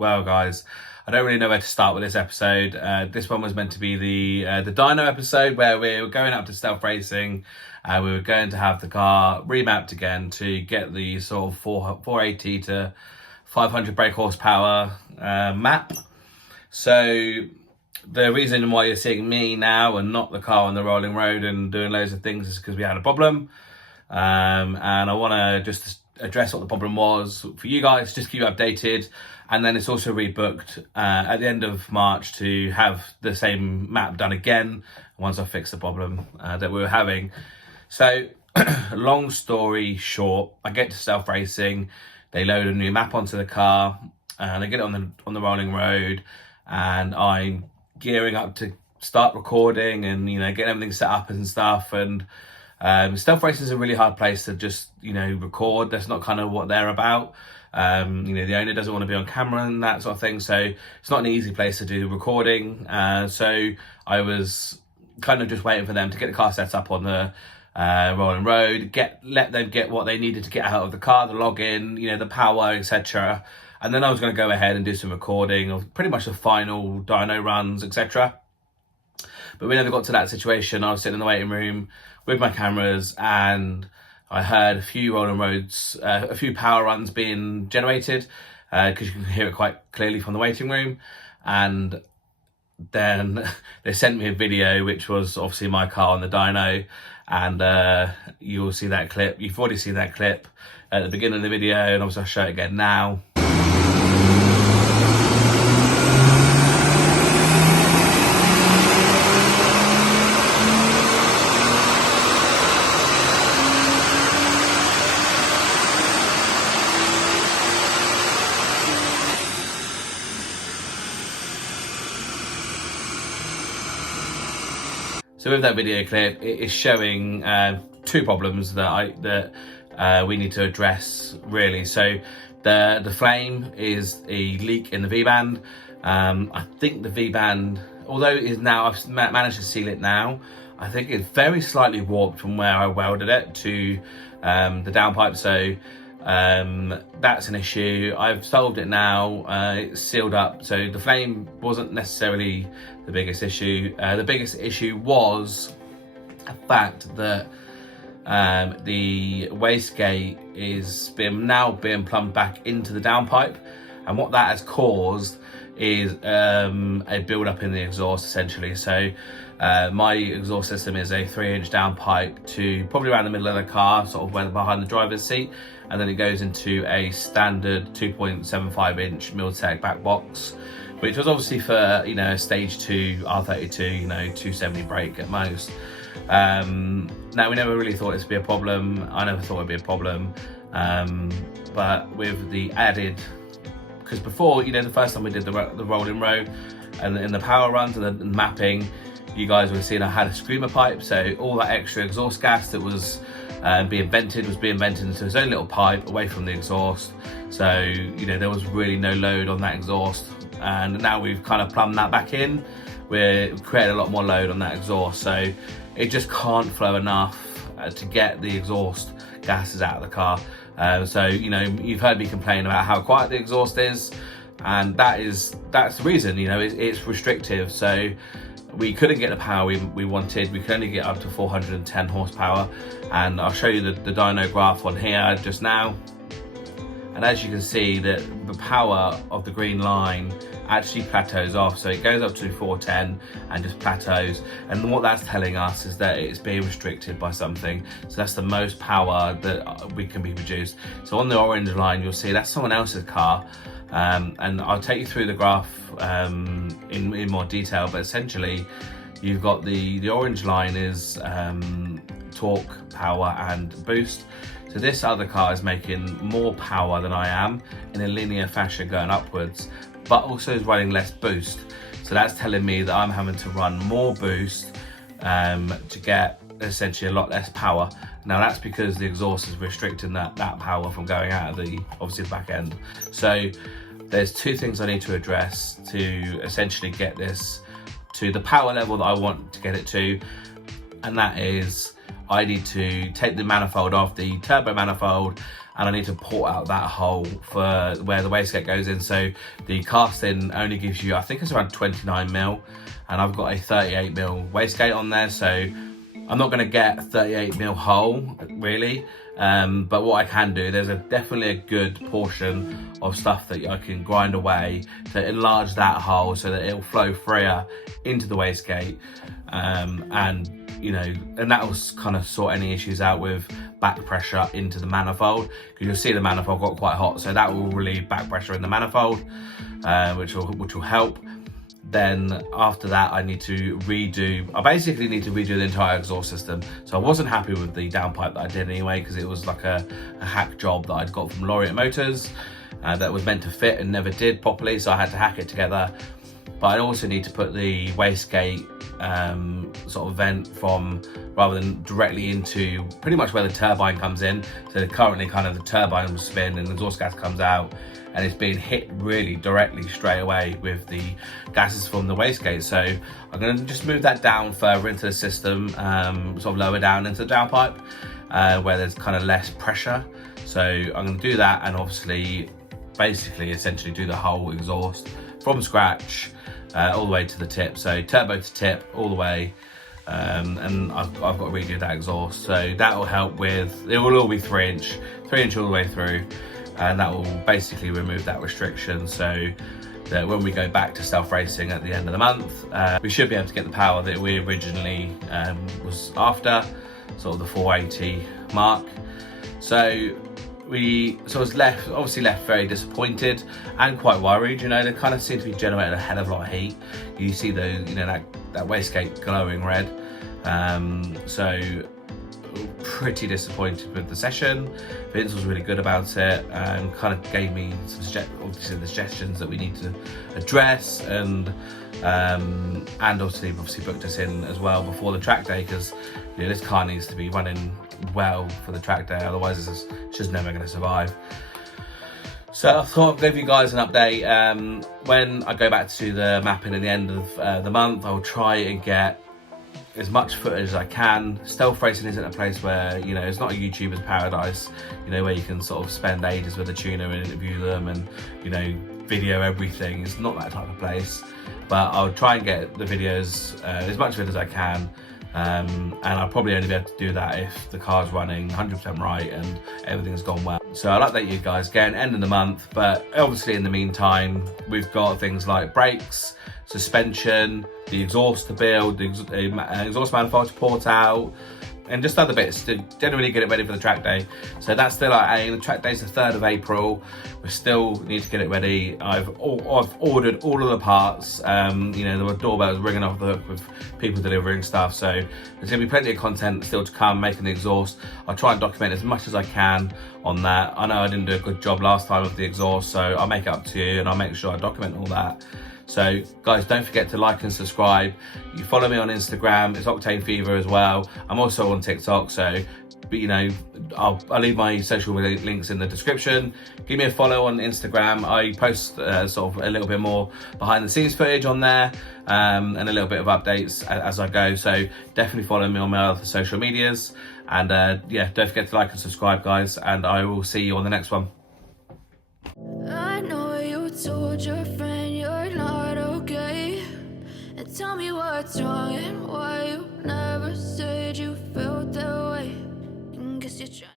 Well, guys, I don't really know where to start with this episode. This one was meant to be the Dyno episode where we were going up to stealth racing. We were going to have the car remapped again to get the sort of 480 to 500 brake horsepower map. So the reason why you're seeing me now and not the car on the rolling road and doing loads of things is because we had a problem. And I want to just address what the problem was for you guys, just keep you updated. And then it's also rebooked at the end of March to have the same map done again once I fix the problem that we were having. So long story short, I get to stealth racing, they load a new map onto the car and I get it on the rolling road, and I'm gearing up to start recording and getting everything set up and stuff. And stealth racing is a really hard place to just record. That's not kind of what they're about. The owner doesn't want to be on camera and that sort of thing, so it's not an easy place to do recording. So I was kind of just waiting for them to get the car set up on the rolling road, let them get what they needed to get out of the car, the login, the power, etc. And then I was going to go ahead and do some recording of pretty much the final dyno runs, etc. But we never got to that situation. I was sitting in the waiting room with my cameras and I heard a few rolling roads, a few power runs being generated, because you can hear it quite clearly from the waiting room. And then they sent me a video, which was obviously my car on the dyno. And you'll see that clip. You've already seen that clip at the beginning of the video, and obviously I'll show it again now. So with that video clip, it is showing two problems that we need to address, really. So the flame is a leak in the V-band. I think the V-band, although it is now, I've managed to seal it now, I think it's very slightly warped from where I welded it to the downpipe. So that's an issue. I've solved it now. It's sealed up, so the flame wasn't necessarily the biggest issue. The biggest issue was the fact that the wastegate is now being plumbed back into the downpipe, and what that has caused is a build-up in the exhaust, essentially. So my exhaust system is a 3-inch downpipe to probably around the middle of the car, sort of where behind the driver's seat, and then it goes into a standard 2.75-inch Miltech back box, which was obviously for a stage 2 R32, 270 brake at most. Now, we never really thought this would be a problem. I never thought it would be a problem, but with the added, because before, the first time we did the rolling road and in the power runs and the mapping, you guys would have seen I had a screamer pipe, so all that extra exhaust gas that was being vented into its own little pipe away from the exhaust. So there was really no load on that exhaust, and now we've kind of plumbed that back in. We've created a lot more load on that exhaust, so it just can't flow enough to get the exhaust gases out of the car. So you've heard me complain about how quiet the exhaust is, and that's the reason. It's restrictive. So we couldn't get the power we wanted. We could only get up to 410 horsepower, and I'll show you the dyno graph on here just now. And as you can see, that the power of the green line actually plateaus off, so it goes up to 410 and just plateaus. And what that's telling us is that it's being restricted by something. So that's the most power that we can be produced. So on the orange line, you'll see that's someone else's car. And I'll take you through the graph in more detail, but essentially you've got the orange line is torque, power and boost. So this other car is making more power than I am in a linear fashion going upwards, but also is running less boost. So that's telling me that I'm having to run more boost to get essentially a lot less power. Now that's because the exhaust is restricting that power from going out of obviously the back end. So there's two things I need to address to essentially get this to the power level that I want to get it to, and that is I need to take the manifold off, the turbo manifold, and I need to port out that hole for where the wastegate goes in. So the casting only gives you, I think it's around 29 mil, and I've got a 38 mil wastegate on there, so I'm not going to get a 38 mil hole really, but what I can do, there's definitely a good portion of stuff that I can grind away to enlarge that hole so that it'll flow freer into the wastegate, and you know, and that will kind of sort any issues out with back pressure into the manifold, because you'll see the manifold got quite hot, so that will relieve back pressure in the manifold, which will help. Then after that, I basically need to redo the entire exhaust system. So I wasn't happy with the downpipe that I did anyway, because it was like a hack job that I'd got from Laureate Motors that was meant to fit and never did properly, so I had to hack it together. But I also need to put the wastegate sort of vent from, rather than directly into pretty much where the turbine comes in. So currently kind of the turbine will spin and the exhaust gas comes out, and it's being hit really directly straight away with the gases from the wastegate. So I'm going to just move that down further into the system, sort of lower down into the downpipe, where there's kind of less pressure. So I'm going to do that, and obviously basically essentially do the whole exhaust from scratch, all the way to the tip. So turbo to tip all the way, and I've got to redo that exhaust. So that will help with, it will all be 3 inch all the way through, and that will basically remove that restriction, so that when we go back to self-racing at the end of the month, we should be able to get the power that we originally was after, sort of the 480 mark. So I was obviously left very disappointed and quite worried. You know, they kind of seem to be generating a hell of a lot of heat. You see those, you know, that wastegate glowing red. So pretty disappointed with the session. Vince was really good about it, and kind of gave me some suggestions that we need to address, and obviously booked us in as well before the track day, because you know, this car needs to be running well for the track day, otherwise it's just never going to survive. So I thought I'd give you guys an update. When I go back to the mapping at the end of the month, I'll try and get as much footage as I can. Stealth racing isn't a place where, you know, it's not a YouTuber's paradise, you know, where you can sort of spend ages with a tuner and interview them and, you know, video everything. It's not that type of place, but I'll try and get the videos, as much of it as I can. And I'll probably only be able to do that if the car's running 100% right and everything's gone well. So I'll update you guys again end of the month, but obviously in the meantime we've got things like brakes, suspension, the exhaust to build, the exhaust manifold to port out, and just other bits to generally get it ready for the track day. So that's still our aim. The track day is the 3rd of April. We still need to get it ready. I've ordered all of the parts. You know, the doorbell's ringing off the hook with people delivering stuff. So there's gonna be plenty of content still to come, making the exhaust. I'll try and document as much as I can on that. I know I didn't do a good job last time with the exhaust, so I'll make it up to you and I'll make sure I document all that. So guys, don't forget to like and subscribe. You follow me on Instagram, it's octanefever as well. I'm also on TikTok, so you know, I'll leave my social links in the description. Give me a follow on Instagram. I post sort of a little bit more behind the scenes footage on there, and a little bit of updates as I go. So definitely follow me on my other social medias. And yeah, don't forget to like and subscribe, guys, and I will see you on the next one. I know you told your friend you're not okay, and tell me what's wrong and why you never said you felt that way. And guess you're trying